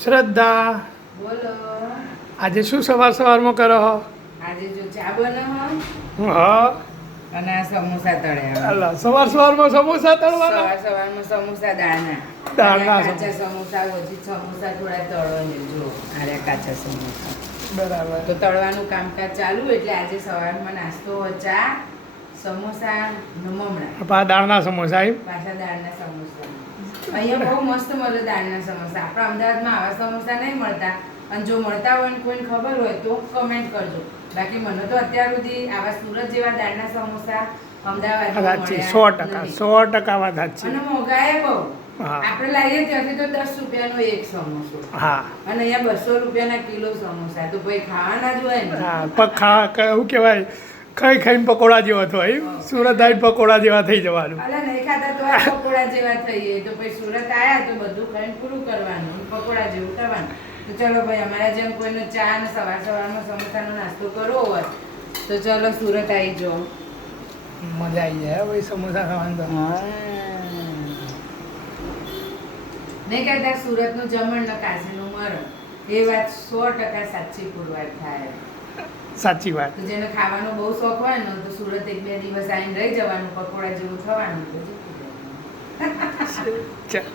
શ્રદ્ધા, બોલો. આજે શું સવારમાં કરો હો? આજે જો ચા બનાવો હા અને આ સમોસા તળ્યા. અલા, સવારમાં સમોસા તળવાના. સવારમાં સમોસા દાળના. દાળના અને કાચા સમોસા હજી સમોસા થોડા તળવાની જો આરે કાચા સમોસા. બરાબર. તો તળવાનું કામકાજ ચાલુ એટલે આજે સવારમાં નાસ્તો ચા સમોસા ને મમરા. દાળના સમોસા એમ? પાછા દાળના સમોસા. અહીંયા બહુ મસ્ત મળે દાળના સમોસા. આપણા અમદાવાદમાં આવા સમોસા નહીં મળતા. અને જો મળતા હોય ને કોઈને ખબર હોય તો કમેન્ટ કરજો. બાકી મને તો અત્યાર સુધી આવા સુરત જેવા દાળના સમોસા અમદાવાદમાં મળ્યા 100% વાત સાચી. અને મોંઘાએ બહુ. હા. આપણે લાવીએ ત્યાંથી તો 10 રૂપિયાનો એક સમોસો. હા અને અહીંયા 200 રૂપિયાના કિલો સમોસા. તો ભાઈ ખાવાના જ હોય ને. હા શું કહેવાય, ખાઈને પકોડા જેવા થયો એમ? સુરત આવીને પકોડા જેવા થઈ જવાનું. અલા નહીં ખાતા તો આ પકોડા જેવા થઈએ. તો પછી સુરત આયા તો બધું ખાઈને પૂરું કરવાનું, પકોડા જેવું ખાવાનું. તો ચલો ભાઈ, અમારા જેમ કોઈને ચા અને સવારમાં સમોસાનો નાસ્તો કરવો હોય તો ચલો સુરત આવી જાઓ. મજા આવી જાય ભાઈ સમોસા ખાવાનું તો. નહીં કહેતા સુરતનું જમણ ને કાશીનું મરણ. એ વાત 100% સાચી પુરવાર થાય. સાચી વાત. તો જેને ખાવાનો બહુ શોખ હોય ને તો સુરત 1-2 દિવસ આવીને રહી જવાનું, પકોડા જેવું થવાનું તો જીતી જવાનું. ચાલ.